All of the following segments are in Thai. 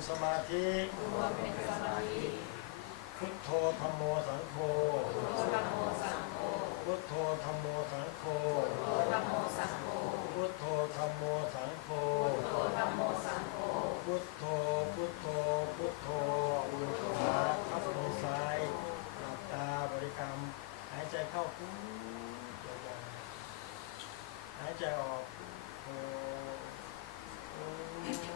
เป็นสมาธิรวมเป็นสมาธิ พุทโธธรรมโมสังโฆ พุทโธธัมโมสังโฆ พุทโธธรรมโมสังโฆ พุทโธธัมโมสังโฆพุทโธธรรมโมสังโฆพุทโธธัมโมสังโฆพุทโธ พุทโธพุทโธอุโขวาทับมือซ้ายหลับตาบริกรรม หายใจเข้าพุทยาวๆหายใจออกโธโอ้โธ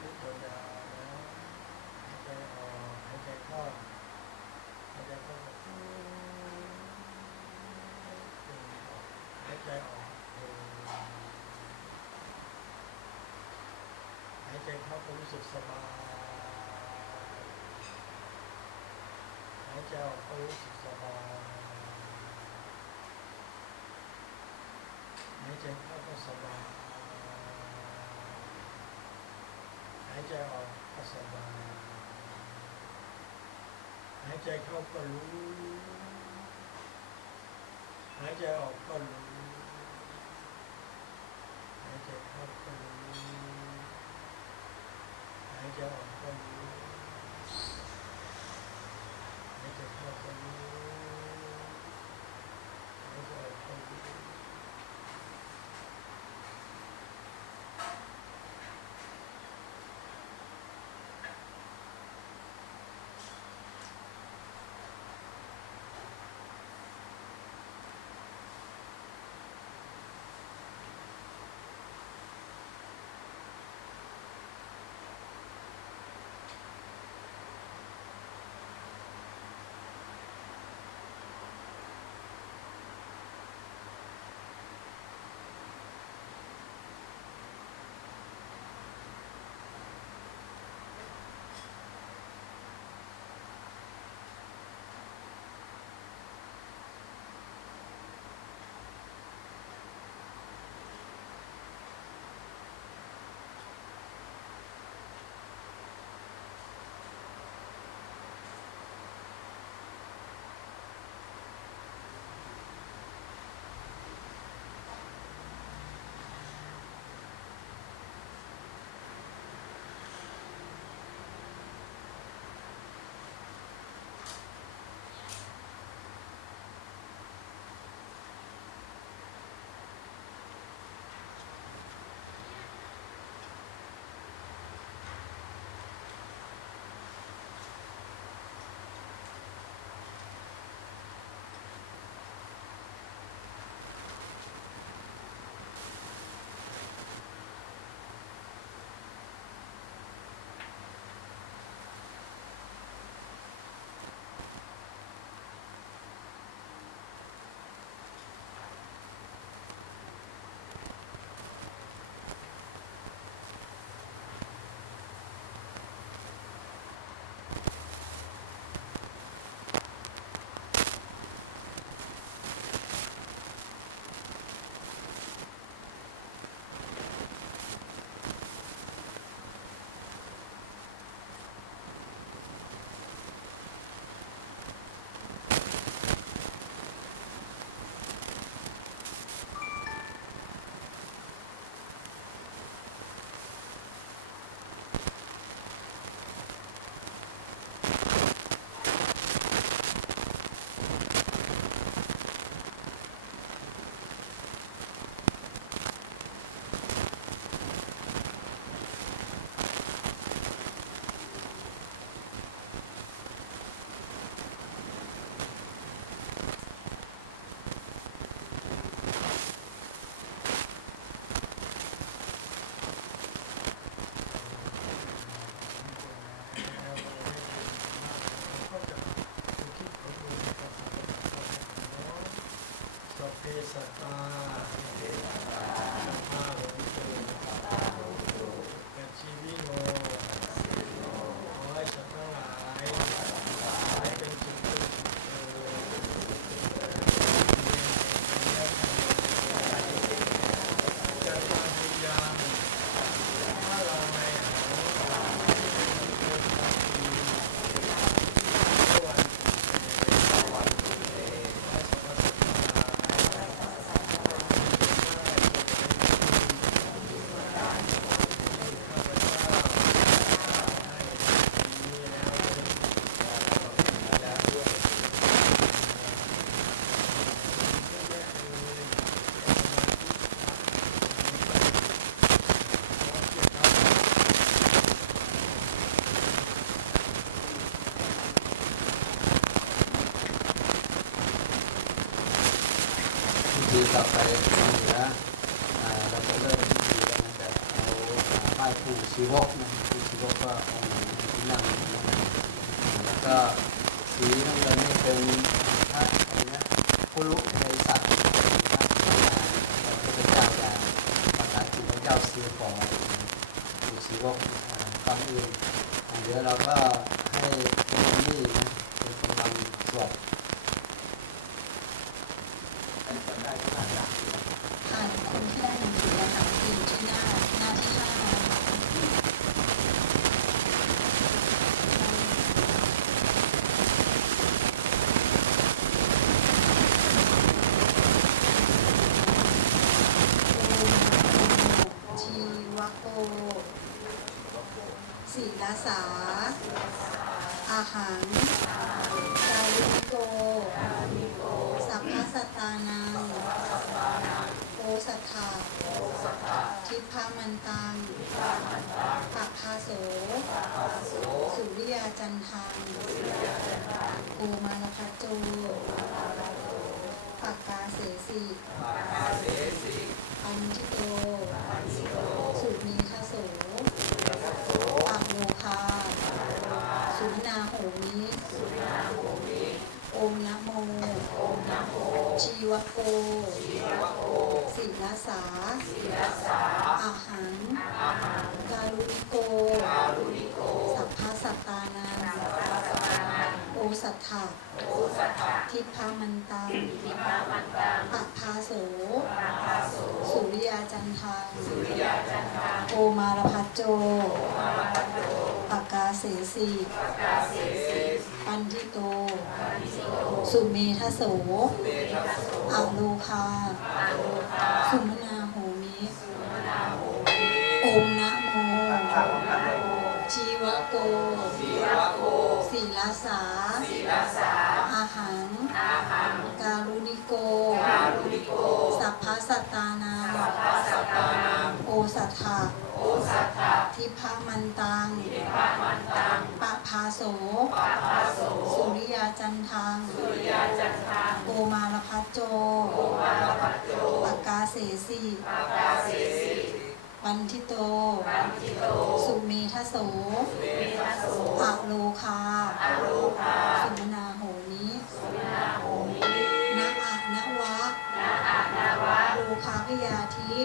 พุทยาวๆนะหายใจออกหายใจเข้าหายใจเข้าพุทหายใจออกโธ หายใจเข้าก็รู้สึกสบาย หายใจออกก็รู้สึกสบาย หาย ใจเข้าก็สบายหายใจออกก็สบายหายใจเข้าก็รู้หายใจออกก็รู้หายใจเข้าก็รู้หายใจออกก็รู้ สีน้ำเงินนี่เป็นพระอะไรนะกุลุในสัตว์พระพระเจ้าอย่างภาษาจีนพระเจ้าเสียปอปู่ชีวกก่อนอื่นเดี๋ยวเราก็ให้คนนี้นะเป็นกำลังสวด ผ่านคนที่ได้หนังสือนะคะอยู่ที่หน้าหน้าที่ห้านะคะชีวโกศีลาสา อาหารกาลิโก สัพพะสตตานัง โอสัทธาทิพามันตังปักพาโส สุริยา จันทังโอมาลพัจโจปักกาเสสีอันทิโต สุมีทโสปักโลคาสุวินาโหมิโอมนะโม ชีวโกศีลาสาหารการุณิโก สัพพะสัตตานังโอสัทธาทิพามันตังปัพาโส สุริยาจันทังโอมาลพัจโจปากกาเสสีปันทิโต สุเมทโสอัโลคา สุมนาโหมิ โอมนะ ศีลาสาอาหารการุณิโก สัพพะสัตตานาโอสัทธาทิพามันตังปะพาโส สุริยาจันทังโอมาลพัจโจปากกาเสสีปันทิโต สุเมทโสอะโลคา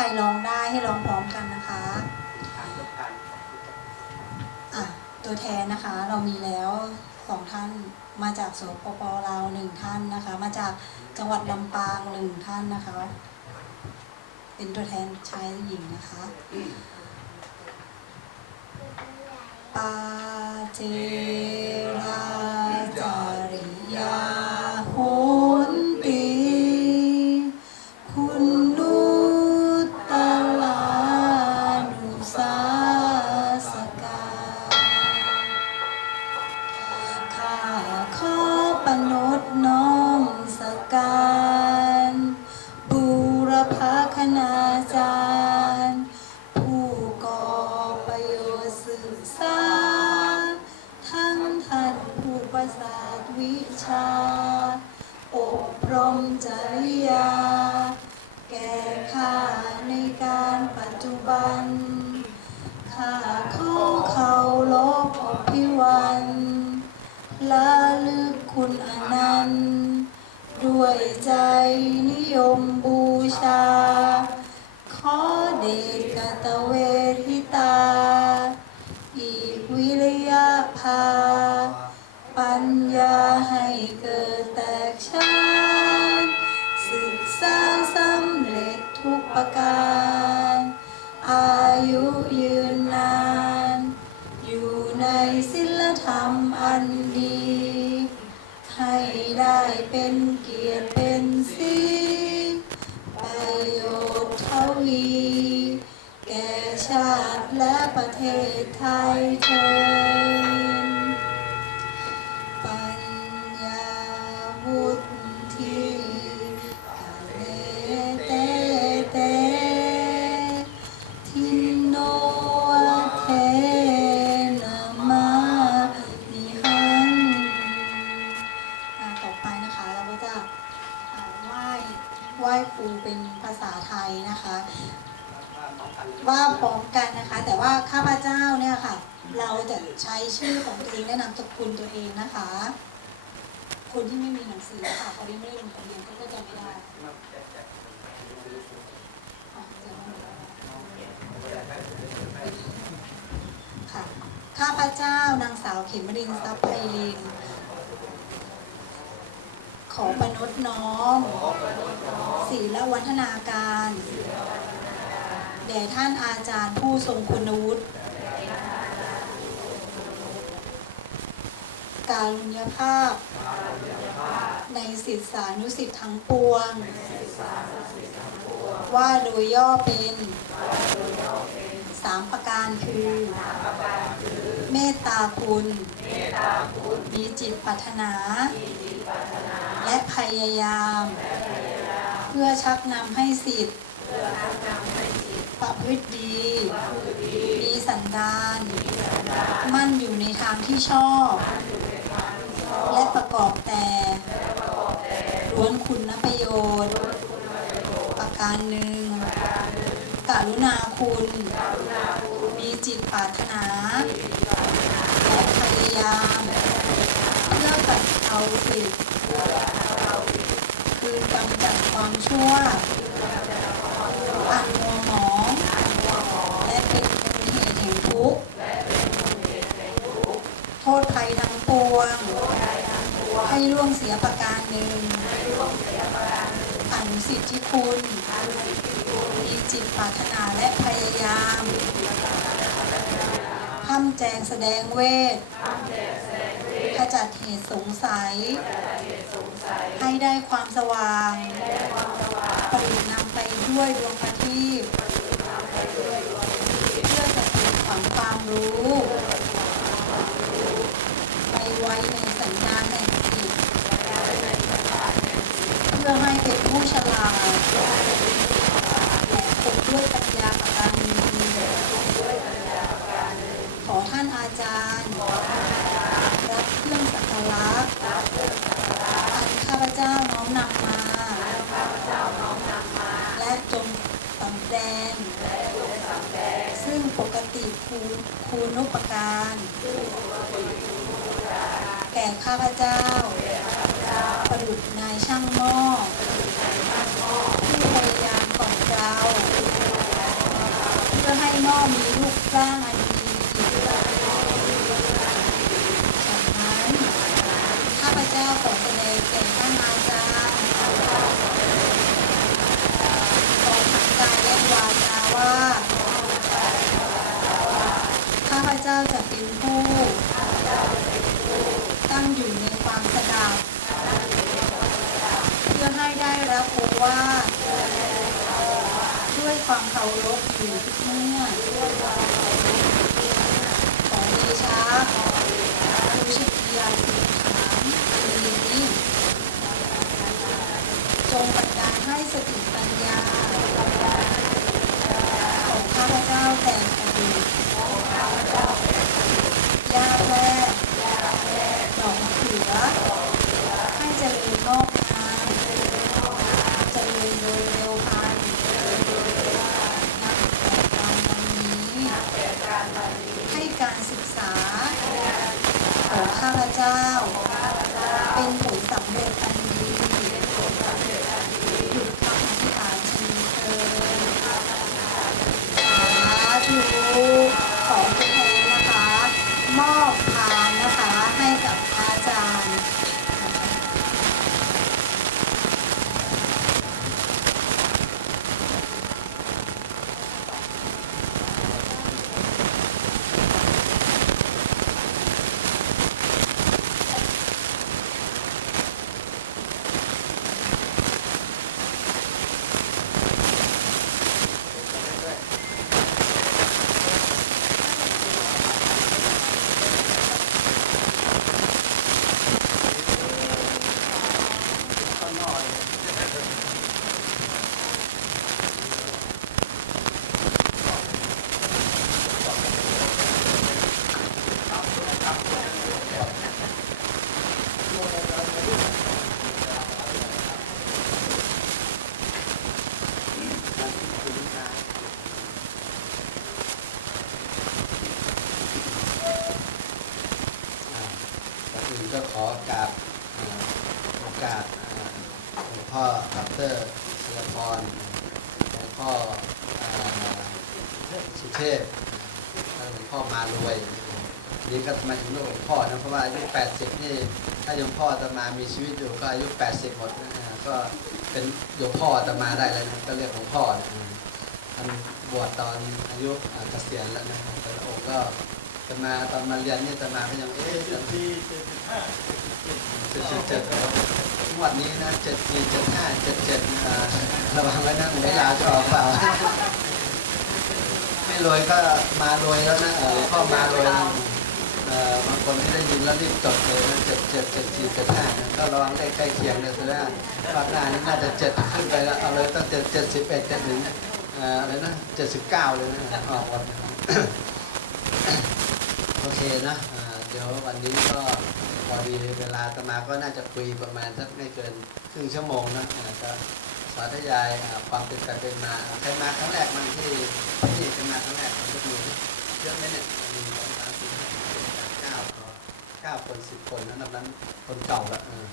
รร้องได้ให้ร้องพร้อมกันนะคะอะตัวแทนนะคะเรามีแล้วสองท่านมาจากสปปลาวหนึ่งท่านนะคะ มาจากจังหวัดลำปางหนึ่งท่านนะคะ เป็นตัวแทนชายและหญิงนะคะปาเจรา รรมอันดี ให้ได้เป็นเกียรติเป็นสีประโยชน์ทวี แก่ชาติและประเทศไทยเธอ พร้อมกันนะคะ แต่ว่าข้าพเจ้าเนี่ยค่ะ เราจะใช้ชื่อของตัวเองและนามสกุลตัวเองนะคะ คนที่ไม่มีหนังสือค่ะเขาไม่ได้ลงทะเบียนก็จะไม่ได้ค่ะข้าพเจ้านางสาวเขมรินทรัพย์ไพลินขอประนดน้อมศีลวัฒนาการ แด่ท่านอาจารย์ผู้ทรงคุณวุฒิการุญยภาพ ในสิทธิสานุสิทธิ์ทั้งปวง ว่าโดยย่อเป็นสามประการคือ เมตตาคุณ มีจิตปรารถนา และพยายาม เพื่อชักนำให้สิทธิ์ ประพฤติดี มีสันดาน มั่นอยู่ในทางที่ชอบ และประกอบแต่ล้วนคุณประโยชน์ ประการหนึ่งกรุณาคุณ มีจิตปรารถนาและพยายามเพื่อกัดเอาสิทธิ์คือกำจัดความชั่วอันมัวหมอง และเป็นเหตุแห่งทุกข์ โทษภัยทั้งป วง ให้ล่วงเสียประการหนึ่งอนุสิทธิคุณ มีจิตปรารถนาและพยายามห้ำแจงแสดงเวทขจัดเหตุสงสัย ให้ได้ความสว่างผลิตนำไปด้วยดวงประทีปเพื่อจะปลูกฝังความรู้ไปไว้ในสัญญาณแห่งจิตเพื่อให้เป็นผู้ฉลาดและคงด้วยปัญญาประการนี้ขอท่านอาจารย์ รับเครื่องสักการะอันข้าพเจ้าน้อมนำมาและจงสำแดงซึ่งปกติคูคุณุปการ ข้าพเจ้า ประดุจนายช่างหม้อผู้พยายามก่อนเราเพื่อให้หม้อมีรูปร่างอันดีจากนั้นข้าพเจ้าขอแสดงแก่ท่านอาจารย์ขอทั้งกายและวาจาว่าข้าพเจ้าจะเป็นผู้ ตั้งอยู่ในความสดับเพื่อให้ได้รับโอวาทด้วยความเคารพอยู่ทุกเมื่อขอเดชะผู้ชิตยาสิงขามนี้จงบันดาลให้สติปัญญา ของข้าพเจ้าแต่งอดีตยาแรก 80 นี่ ถ้าโยมพ่ออาตมามีชีวิตอยู่ก็อายุ 80 หมดนะอ่าก็เป็นโยมพ่ออาตมาได้แล้วนะก็เรียกหลวงพ่อนะอืมท่านบวชตอนอายุเกษียณแล้วนะแต่ละองค์ก็อาตมาตอนมาเรียนนี่อาตมาก็ยังเอ๊ะเจ็ดสี่เจ็ดห้าเจ็ดเจ็ดเจ็ดจ็ดเจ็ดงวดนี้นะเจ็ดสี่เจ็ดห้าเจ็ดเจ็ดอ่าระวังไว้นะเวลาจะออกเปล่าไม่รวยก็มารวยแล้วนะเออพ่อมารวย คนที่ได้ยินแล้วรีบจดเลยนเจ็ดเจ็ดเจ็ดสี่เจ็ดห้าก็ระวังเลขใกล้เคียงเนี่ยแสดงว่าภาคหน้านี่น่าจะเจ็ดขึ้นไปแล้วเอาเลยตั้งแต่เจ็ดสิบเอ็ดเจ็ดถึงเอ่ออะไรนะเจ็ดสิบเก้าเลยนะออกวันโอเคนะเดี๋ยววันนี้ก็พอดีเวลาตมาก็น่าจะคุยประมาณสักไม่เกินครึ่งชั่วโมงนะก็สาธยายความเป็นไปเป็นมาใครมาครั้งแรกมันที่ที่ใครมาครั้งแรกยกมือเยอะไหมเนี่ย เก้าคนสิบคนนะนับนั้น คนเก่าละเออ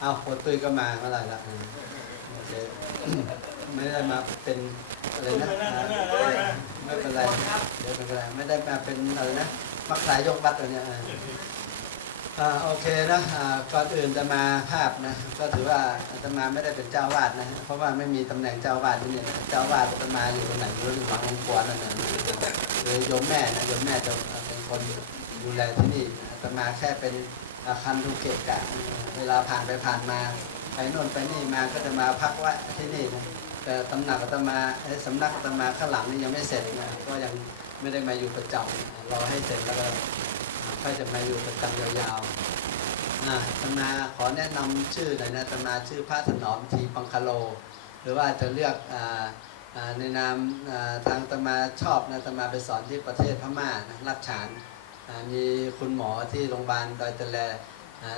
เอาโคตุยก็มาเมื่อไรละเออโอเคไม่ได้มาเป็นอะไรนะไม่เป็นไรเดี๋ยวเป็นไรไม่ได้มาเป็นอะไรนะมักสายยกวัดตัวเนี้ยอ่าโอเคนะอ่าก่อนอื่นจะมาภาพนะก็ถือว่าอาตมาไม่ได้เป็นเจ้าวาดนะเพราะว่าไม่มีตำแหน่งเจ้าวาดที่เนี่ยเจ้าวาดอาตมาอยู่ตรงไหนไม่รู้อยู่ฝั่งองค์กรนั่นนะคือยมแม่นะยมแม่จะเป็นคนดูแลที่นี่อา ตมาแค่เป็นอาคันทุเกะกะ เวลาผ่านไปผ่านมา ไปโน่นไปนี่มาก็จะมาพักไว้ที่นี่นะแต่ตำหนักอาตมาสำนักอาตมาข้างหลังนี่ยังไม่เสร็จนะก็ยังไม่ได้มาอยู่ประจำรอให้เสร็จแล้วก็ค่อยจะมาอยู่ประจำยาวๆนะตมาขอแนะนำชื่อหน่อยนะตมาชื่อพระถนอมทีปังคโล หรือว่าจะเรียกอในนามทางตมาชอบนะตมาไปสอนที่ประเทศพม่านะรับฉาน มีคุณหมอที่โรงพยาบาลดอยตะแล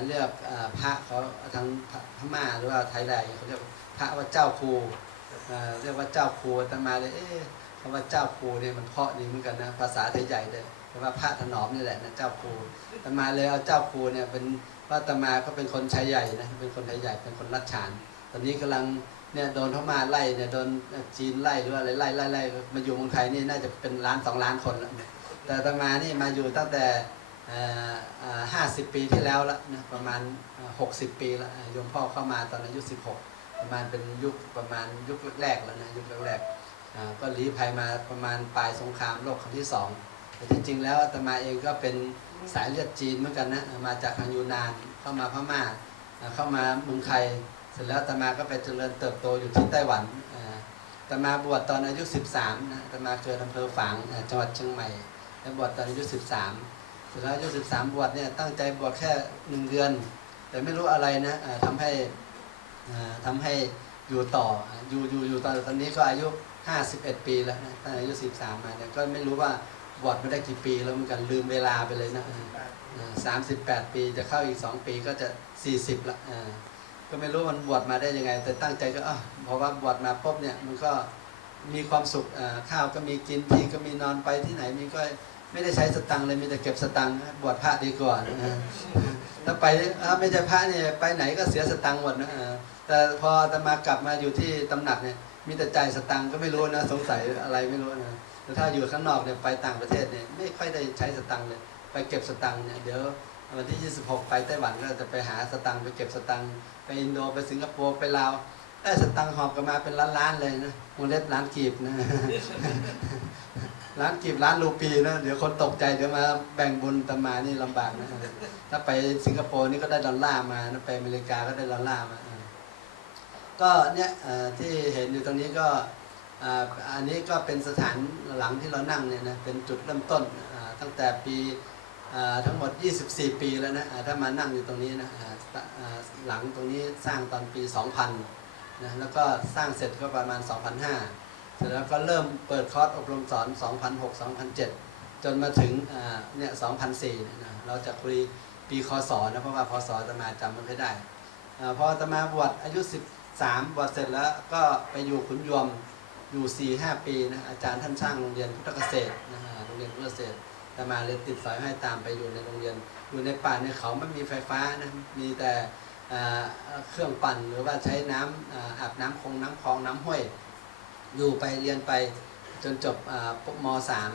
เรียกอพระเขาทางพม่าหรือว่าไทยใดเขาเรียกพระว่าเจ้าครูเรียกว่าเจ้าครูอาตมาเลยเอ๊ะคำว่าเจ้าครูเนี่ยมันเพาะดีเหมือนกันนะภาษาไทยใหญ่เลยแต่ว่าพระถนอมนี่แหละนะเจ้าครูอาตมาเลยเอาเจ้าครูเนี่ยเป็นว่าตมาก็เป็นคนชายใหญ่นะเป็นคนไทยใหญ่เป็นคนรัชฉาน ตอนนี้กำลังเนี่ยโดนพม่าไล่เนี่ยโดนจีนไล่หรือว่าอะไรไล่ไล่ไล่มาอยู่เมืองไทยนี่น่าจะเป็นล้านสองล้านคนแล้ว แต่ตมานี่มาอยู่ตั้งแต่ห้าสิบปีที่แล้วละนะประมาณหกสิบปีละโยมพ่อเข้ามาตอนอายุสิบหกประมาณเป็นยุคประมาณยุคแรกแล้วนะยุคแรกๆก็ลี้ภัยมาประมาณปลายสงครามโลกครั้งที่สองแต่ที่จริงแล้วอาตมาเองก็เป็นสายเลือดจีนเหมือนกันนะมาจากทางยูนานเข้ามาพม่าอ่าเข้ามาเมืองไทยเสร็จแล้วอาตมาก็ไปเจริญเติบโตอยู่ที่ไต้หวันอาตมาบวชตอนอายุ 13นะอาตมาเกิดอำเภอฝางจังหวัดเชียงใหม่ แล้วบวชตอนอายุ13เสร็จแล้วอายุ13บสามบวชเนี่ยตั้งใจบวชแค่หนึ่งเดือน แต่ไม่รู้อะไรนะอ่าทำให้อ่าทำให้อยู่ต่ออยู่อยู่อยู่ตอนตอนนี้ก็อายุ51ปีแล้วนะตั้งอายุ13มมาเนี่ยก็ไม่รู้ว่าบวชมาได้กี่ปีแล้วเหมือนกันลืมเวลาไปเลยนะสามสิบแปดปีจะเข้าอีก2ปีก็จะ40ละอ่าก็ไม่รู้มันบวชมาได้ยังไง แต่ตั้งใจก็เพราะว่าบวชมาปุ๊บเนี่ยมันก็มีความสุขข้าวก็มีกินที่ก็มีนอนไปที่ไหนมีก็ ไม่ได้ใช้สตังค์เลยมีแต่เก็บสตังค์บวชพระดีกว่านะถ้าไปถ้าไม่ใช่พระเนี่ยไปไหนก็เสียสตังค์หมดนะแต่พอตมากลับมาอยู่ที่ตำหนักเนี่ยมีแต่ใจายสตังค์ก็ไม่รู้นะสงสัยอะไรไม่รู้นะแต่ถ้าอยู่ข้างนอกเนี่ยไปต่างประเทศเนี่ยไม่ค่อยได้ใช้สตังค์เลยไปเก็บสตังค์เนี่ยเดี๋ยววันที่ 26 ไปไต้หวันก็จะไปหาสตังค์ไปเก็บสตังค์ไปอินโดไปสิงคโปร์ไปลาวได้สตังค์หอบกันมาเป็นล้านๆเลยนะวงเล็บล้านกีบนะ ล้านกีบล้านรูปีนะเดี๋ยวคนตกใจเดี๋ยวมาแบ่งบุญตมานี่ลำบากนะถ้าไปสิงคโปร์นี่ก็ได้ดอลลาร์มานะไปอเมริกาก็ได้ดอลลาร์มาก็เนี่ยที่เห็นอยู่ตรงนี้ก็อันนี้ก็เป็นสถานหลังที่เรานั่งเนี่ยนะเป็นจุดเริ่มต้นตั้งแต่ปีทั้งหมด 24 ปีแล้วนะถ้ามานั่งอยู่ตรงนี้นะหลังตรงนี้สร้างตอนปี 2000นะแล้วก็สร้างเสร็จก็ประมาณ 2005 เสร็จแล้วก็เริ่มเปิดคอร์สอบรมสอน 2006-2007 จนมาถึงเนี่ย 2004เนี่ยนะเราจะคุยปีคศนะเพราะว่าพศอาตมาจำไม่ค่อยได้พอตมาบวชอายุ 13บวชเสร็จแล้วก็ไปอยู่ขุนยวมอยู่ 4-5 ปีนะอาจารย์ท่านสร้างโรงเรียนพุทธเกษตรนะฮะโรงเรียนพุทธเกษตรตมาเลยติดสอยให้ตามไปอยู่ในโรงเรียนอยู่ในป่าในเขาไม่มีไฟฟ้านะมีแต่เครื่องปั่นหรือว่าใช้น้ำอาอาบน้ำคงน้ำคลองน้ำห้วย อยู่ไปเรียนไปจนจบมสาม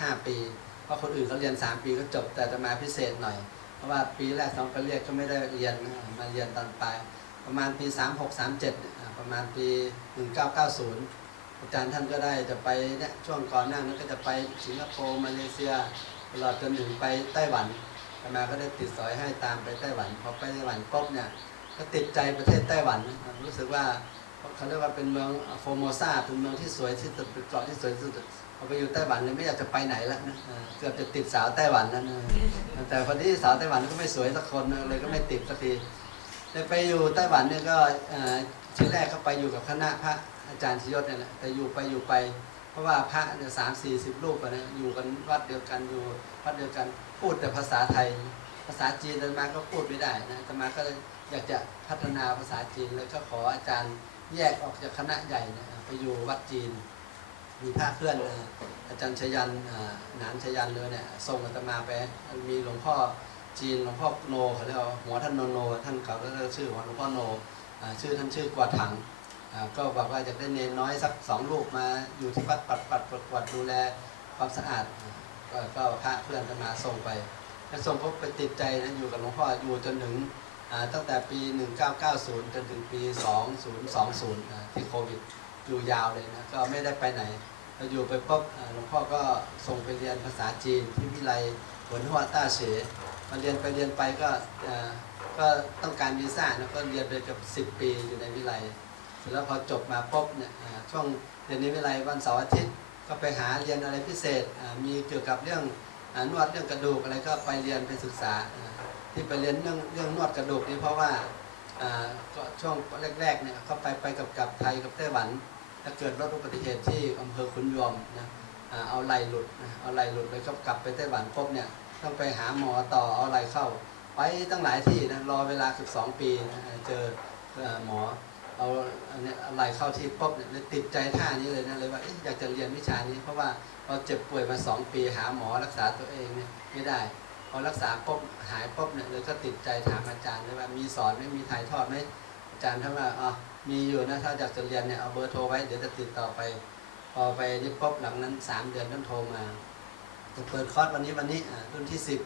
ห้าปีเพราะคนอื่นเขาเรียน 3 ปีก็จบแต่อาตมาพิเศษหน่อย เพราะว่าปีแรกสองก็เรียกก็ไม่ได้เรียนมาเรียนตอนปลายประมาณปี 36 37อ่าประมาณปี 1990 อาจารย์ท่านก็ได้จะไปเนี่ยช่วงก่อนหน้านั้นก็จะไปสิงคโปร์มาเลเซียตลอดจนถึงไปไต้หวันอามาก็ได้ติดสอยให้ตามไปไต้หวันพอไปไต้หวันปุ๊บเนี่ยก็ติดใจประเทศไต้หวัน รู้สึกว่า เขาเรียกว่าเป็นเมืองโฟโมซาเป็นเมืองที่สวยที่สุดเป็นเกาะที่สวยที่สุดพอไปอยู่ไต้หวันเลยไม่อยากจะไปไหนแล้วนะเกือบจะติดสาวไต้หวันแล้วนะแต่พอที่สาวไต้หวันก็ไม่สวยสักคนเลยก็ไม่ติดสักทีแต่ไปอยู่ไต้หวันเนี่ยก็เอ่อทีแรกก็ไปอยู่กับคณะพระอาจารย์ชยศเนี่ยแหละแต่อยู่ไปอยู่ไป เพราะว่าพระเนี่ยสามสี่สิบรูปอะนะอยู่กันวัดเดียวกันอยู่วัดเดียวกันพูดแต่ภาษาไทย ภาษาจีนอาตมาก็พูดไม่ได้นะอาตมาก็เลยอยากจะพัฒนาภาษาจีนเลยก็ขออาจารย์ แยกออกจากคณะใหญ่นะไปอยู่วัดจีน มีพระเพื่อนเอ่อาจารย์ชยันนานชยันเลยเนี่ยส่งอาตมาไป มีหลวงพ่อจีนหลวงพ่อโนเขาเรียกว่าหัวท่านโนโน ท่านเขาเรียกชื่อหัวหลวงพ่อโนอชื่อท่านชื่อกวาถังก็บอกว่าจะได้เนนน้อยสักสองลูกมาอยู่ที่วัดปัดปัดปัดกวาดดูแลความสะอาดก็พระเพื่อนจะมาส่งไปแล้วส่งพบไปติดใจนะอยู่กับหลวงพ่ออยู่จนถึง ตั้งแต่ปี 1990 จนถึงปี 2020ที่โควิดอยู่ยาวเลยนะก็ไม่ได้ไปไหนเราอยู่ไปปุ๊บหลวงพ่อก็ส่งไปเรียนภาษาจีนที่วิไลหวนหัวต้าเฉมาเรียนไปเรียนไปก็ก็ต้องการวีซ่าแล้วก็เรียนไปกับ 10 ปีอยู่ในวิไลเสร็จแล้วพอจบมาปุ๊บเนี่ยช่วงเรียนในวิไลวันเสาร์อาทิตย์ก็ไปหาเรียนอะไรพิเศษมีเกี่ยวกับเรื่องนวดเรื่องกระดูกอะไรก็ไปเรียนไปศึกษา ที่ไปเรียนเรื่องเรื่องนวดกระดูกนี่เพราะว่าอ่าก็ช่วงแรกๆเนี่ยเขาไปไปกับกับไทยกับไต้หวันแล้วเกิดรถอุบัติเหตุที่อำเภอขุนยวมนะอ่าเอาไหลหลุดเอาไหลหลุดเลยก็กลับไปไต้หวันปุ๊บเนี่ยต้องไปหาหมอต่อเอาอะไรเข้า ไปตั้งหลายที่นะรอเวลาเกือบสองปีนะเจอหมอเอาเนี้ยอะไรเข้าที่ปุ๊บเนี่ยติดใจท่านี้เลยนะเลยว่าเอ๊ะอยากจะเรียนวิชานี้เพราะว่าเราเจ็บป่วยมาสองปีหาหมอรักษาตัวเองเนี่ยไม่ได้ พอรักษาปุ๊บหายปุ๊บเนี่ยเลยก็ติดใจถามอาจารย์เลยว่ามีสอนไหม่มีถ่ายทอดไหมอาจารย์ท่านว่าอ๋อมีอยู่นะถ้าอยากจะเรียนเนี่ยเอาเบอร์โทรไว้เดี๋ยวจะติดต่อไป พอไปนี่ปุ๊บหลังนั้นสามเดือนท่านโทรมาจะเปิดคอร์สวันนี้วันนี้รุ่นที่สิบ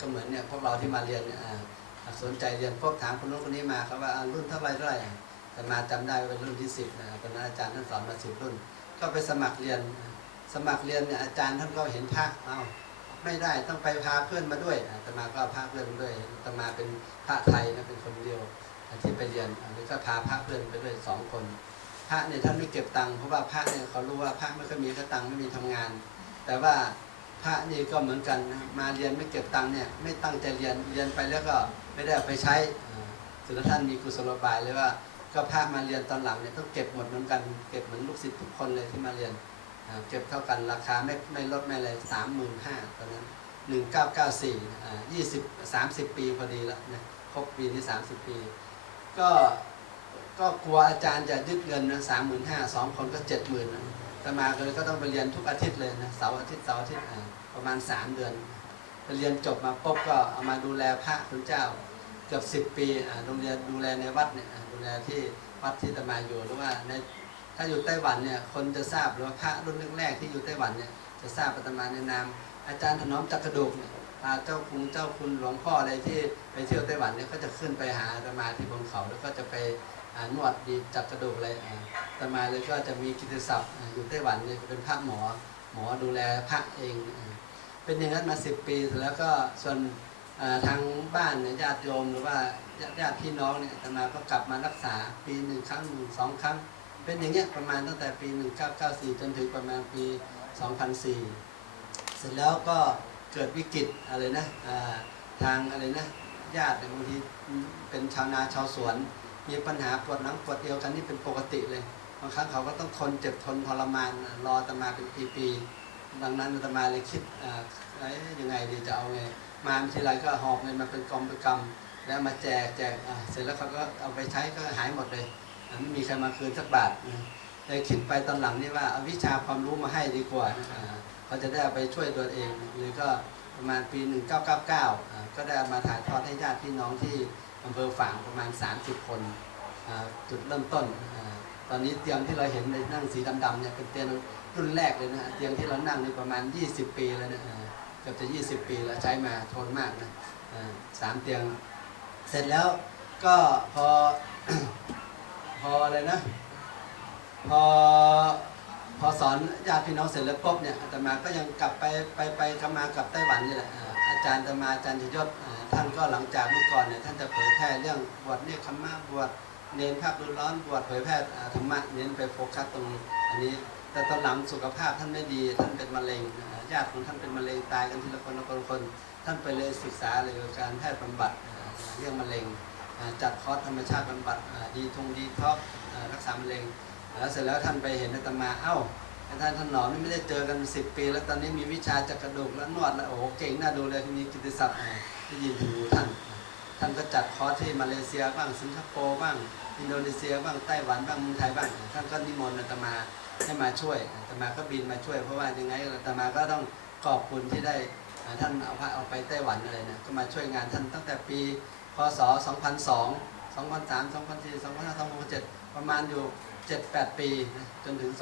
ก็เหมือนเนี่ยพวกเราที่มาเรียนเนี่ยสนใจเรียนพวกถามคนนู้นคนนี้มาครับว่ารุ่นเท่าไหรเท่าไหร่แต่มาจำได้ว่าเป็นรุ่นที่สิบนะครับตอนนั้นอาจารย์ท่านสอนมาสิบรุ่น ก็ไปสมัครเรียนสมัครเรียนเนี่ยอาจารย์ท่านก็เห็นพระเอ้า ไม่ได้ต้องไปพาเพื่อนมาด้วยอาตมาก็พาเพื่อนมาด้วยอาตมาเป็นพระไทยนะเป็นคนเดียวที่ไปเรียนอ่าแล้ก็พาพระเพื่อนไปด้วยสองคน พระเนี่ยท่านไม่เก็บตังค์เพราะว่าพระเนี่ยเขารู้ว่าพระไม่ค่อยมีก็ตังค์ไม่มีทำงาน แต่ว่าพระนี่ก็เหมือนกันมาเรียนไม่เก็บตังค์เนี่ยไม่ตั้งใจเรียนเรียนไปแล้วก็ไม่ได้ไปใช้อ่าสุนท่านมีกุศโลบายเลยว่าก็พระมาเรียนตอนหลังเนี่ยต้องเก็บหมดเหมือนกันเก็บเหมือนลูกศิษย์ทุกคนเลยที่มาเรียน เก็บเท่ากันราคาไม่ไม่ลดไม่อะไรสามหมื่นห้าตอนนั้นหนึ่งเก้าเก้าสี่ยี่สิบสามสิบปีพอดีล้วนะครบปีที่สามสิบปี ก็ก็กลัวอาจารย์จะยึดเงินนะสามหมื่นห้าสองคนก็เจ็ดหมื่นนะแต่มาเลยก็ต้องไปเรียนทุกอาทิตย์เลยนะเสาร์อาทิตย์เสาร์อาทิตย์ประมาณ3เดือนเรียนจบมาปุ๊บก็เอามาดูแลพระคุณเจ้าเกือบ10ปีโรงเรียนดูแลในวัดเนี่ยดูแลที่วัดที่ตมาอยู่หรือว่าใน ถ้าอยู่ไต้หวันเนี่ยคนจะทราบหรือว่าพระรุ่นแรกๆที่อยู่ไต้หวันเนี่ยจะทราบอาตมาในนามอาจารย์ถนอมจักรดุกเนี่ยพาเจ้าคุณเจ้าคุณหลวงพ่ออะไรที่ไปเที่ยวไต้หวันเนี่ยก็จะขึ้นไปหาอาตมาที่บนเขาแล้วก็จะไปนวดดีจับกระดูกอะไรอ่มาเลยก็จะมีกิตติศัพท์อยู่ไต้หวันเนี่ยเป็นพระหมอ หมอดูแลพระเอง เป็นอย่างนั้นมาสิบปีแล้วก็ส่วนทางบ้านเนี่ยญาติโยมหรือว่าญาติญาติพี่น้องเนี่ยอาตมาก็กลับมารักษาปีหนึ่งครั้งหนึ่งสองครั้ง เป็นอย่างเงี้ยประมาณตั้งแต่ปี 1994 จนถึงประมาณปี 2004 เสร็จแล้วก็เกิดวิกฤตอะไรนะทางอะไรนะญาติบางทีเป็นชาวนาชาวสวน มีปัญหาปวดหลังปวดเอวกันนี่เป็นปกติเลยบางครั้งเขาก็ต้องทนเจ็บทนทรมานรอตมาเป็นปีๆดังนั้นตมาเลยคิดอ่าเอ้ยังไงดีจะเอาไงมาทีไรก็หอบเงินมาเป็นกองเป็นกำแล้วมาแจกแจกเสร็จแล้วเขาก็เอาไปใช้ก็หายหมดเลย ไม่มีใครมาคืนสักบาทเลยคิดไปตอนหลังนี่ว่าเอาวิชาความรู้มาให้ดีกว่านะอ่าเขาจะได้เอาไปช่วยตัวเองเลยก็ประมาณปี 1999อ่าก็ได้ามาถ่ายทอดให้ญาติพี่น้องที่อำเภอฝางประมาณ 30 คนจุดเริ่มต้น ตอนนี้เตียงที่เราเห็นในนั่งสีดำๆเนี่ยเป็นเตียงรุ่นแรกเลยนะเตียงที่เรานั่งนี่ประมาณ 20 ปีแล้วนะเกือบจะ 20 ปีแล้วใช้มาทนมากนะสามเตียง เสร็จแล้วก็พอ พออะไรนะ พอพอสอนญาติพี่น้องเสร็จแล้วปุ๊บเนี่ยอาตมาก็ยังกลับไปไปไปกลับมากลับไต้หวันนี่แหละอาจารย์อาตมาอาจารย์ชยศท่านก็หลังจากเมื่อก่อนเนี่ยท่านจะเผยแพร่เรื่องบวชเนี่ยคำมาบวชเน้นภาพรุนร้อนบวชเผยแพร่ธรรมะเน้นไปโฟกัสตรงอันนี้ แต่ตอนหลังสุขภาพท่านไม่ดี ท่านเป็นมะเร็งญาติของท่านเป็นมะเร็งตายกันทีละคนละคนคน ท่านไปเลยศึกษาเลยกับการแพทย์บำบัดเรื่องมะเร็ง จัดคอร์สธรรมชาติบำบัดดีทงดีท็อกรักษามะเร็ง แล้วเสร็จแล้วท่านไปเห็นอาตมาเอ้าอาจารย์ท่านหนอมนี่ไม่ได้เจอกันสิบปี แล้วตอนนี้มีวิชาจักกระดูกแล้วนวดแล้วโอ้เก่งน่าดูเลยมีกิตติศัพท์ที่ยืนถือท่าน ท่านก็จัดคอร์สที่มาเลเซียบ้างสิงคโปร์บ้างอินโดนีเซียบ้างไต้หวันบ้างเมืองไทยบ้างท่านก็นิมนต์อาตมาให้มาช่วยอาตมาก็บินมาช่วยเพราะว่ายังไงอาตมาก็ต้องขอบคุณที่ได้ท่านเอาพระเอาไปไต้หวันอะไรนะก็มาช่วยงานท่านตั้งแต่ปี พศ 2002 2003 2004 2005 2007 ประมาณอยู่ 7-8 ปีนะจนถึง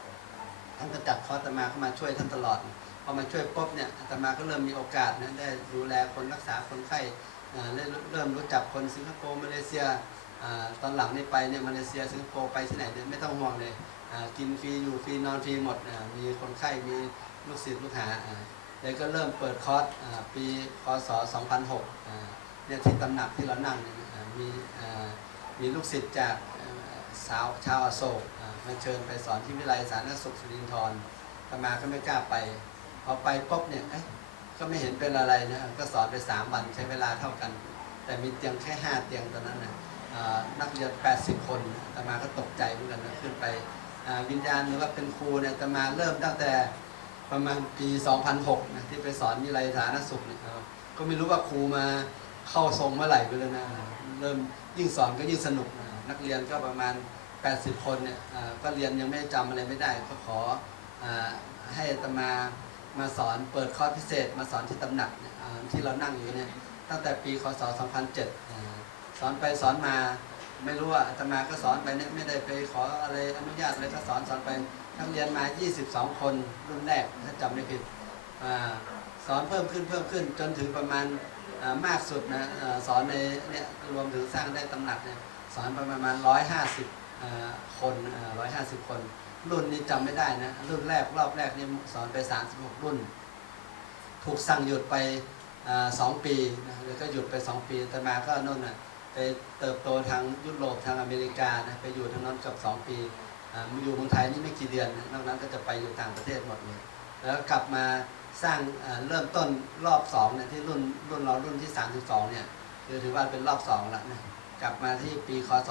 2009 ท่านก็จัดคอร์สอาตมาเข้ามาช่วยท่านตลอด พอมาช่วยปุ๊บเนี่ยอาตมาก็เริ่มมีโอกาสนะได้ดูแลคนรักษาคนไข้เริ่มรู้จักคนสิงคโปร์มาเลเซียอตอนหลังนี่ไปเนี่ยมาเลเซียสิงคโปร์ไปที่ไหนเนี่ยไม่ต้องห่วงเลยกินฟรีอยู่ฟรีนอนฟรีหมดมีคนไข้มีลูกศิษย์ลูกหาเลยก็เริ่มเปิดคอร์สปีคศ2006 เนี่ยที่ตำหนักที่เรานั่งมีมีลูกศิษย์จากสาวชาวอโศกมาเชิญไปสอนที่วิไลสารสุขสุรินทร์อาตมาก็ไม่กล้าไป พอไปปุ๊บเนี่ยเอ๊ะก็ไม่เห็นเป็นอะไรนะก็สอนไปสามวันใช้เวลาเท่ากัน แต่มีเตียงแค่ห้าเตียงตอนนั้นนะอ่านักเรียน 80 คนตมาก็ตกใจเหมือนกันนะขึ้นไปวิญญาณหรือว่าเป็นครูเนี่ยตมาเริ่มตั้งแต่ประมาณปี 2006นะที่ไปสอนวิไลสารสุขเนี่ยก็ไม่รู้ว่าครูมา เข้าทรงเมื่อไหร่ไปเลยนะเริ่มยิ่งสอนก็ยิ่งสนุกนะนักเรียนก็ประมาณ 80 คนเนี่ยก็เรียนยังไม่จำอะไรไม่ได้ ก็ขออให้ตมามาสอนเปิดคอร์สพิเศษ มาสอนที่ตำหนักที่เรานั่งอยู่เนี่ยตั้งแต่ปีคศ 2007 สอนไปสอนมาไม่รู้ว่าอาตมาก็สอนไปเนี่ยไม่ได้ไปขออะไรอนุญาตอะไรก็สอนสอนไปนักเรียนมา 22 คนรุ่นแรกถ้าจำไม่ผิดอสอนเพิ่มขึ้นเพิ่มขึ้นจนถึงประมาณ มากสุดนะสอนในเนี่ยรวมถึงสร้างได้ตำหนักเนี่ยสอนประมาณ150อ่าสิบคนร้อ่า150คน รุ่นนี้จำไม่ได้นะ รุ่นแรกรอบแรกนี่สอนไป36รุ่น ถูกสั่งหยุดไปสองปีนะแล้วก็หยุดไป2ปีแต่มาก็โน่นน่ะไปเติบโตทางยุโรปทางอเมริกานะไปอยู่ทางนั้นกับ2ปีอ่ามาอยู่เมืองไทยนี่ไม่กี่เดือนนะนอกนั้นก็จะไปอยู่ต่างประเทศหมดเลยแล้วกลับมา สร้างเริ่มต้นรอบ2เนี่ยที่รุ่นรุ่นเรารุ่นที่ 32 เนี่ยคือถือว่าเป็นรอบ2แล้วนะกลับมาที่ปีคศ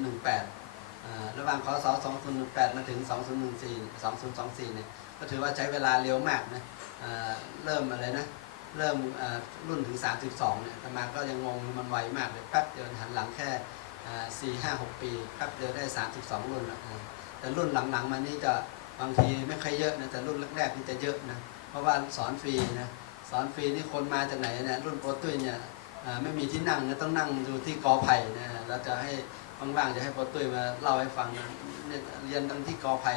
2018อ่าระหว่างคศ 2018 มาถึง 2014 2024 เนี่ยก็ถือว่าใช้เวลาเร็วมากนะอ่าเริ่มอะไรนะเริ่มรุ่นถึง 32 เนี่ยมาก็ยังงงมันไวมากเลยแป๊บเดียวหันหลังแค่อ่า4 5 6 ปีแป๊บเดียวได้ 32 รุ่นแล้วแต่รุ่นหลังๆมานี่จะบางทีไม่ค่อยเยอะนะแต่รุ่นแรกๆนี่จะเยอะนะ เพราะว่าสอนฟรีนะสอนฟรีนี่คนมาจากไหนเนี่ยรุ่นโปรตุ้ยเนี่ยไม่มีที่นั่งก็ต้องนั่งอยู่ที่กอไผ่นะเราจะให้ว่างๆจะให้โปรตุ้ยมาเล่าให้ฟังเนี่ยเรียนตั้งที่กอไผ่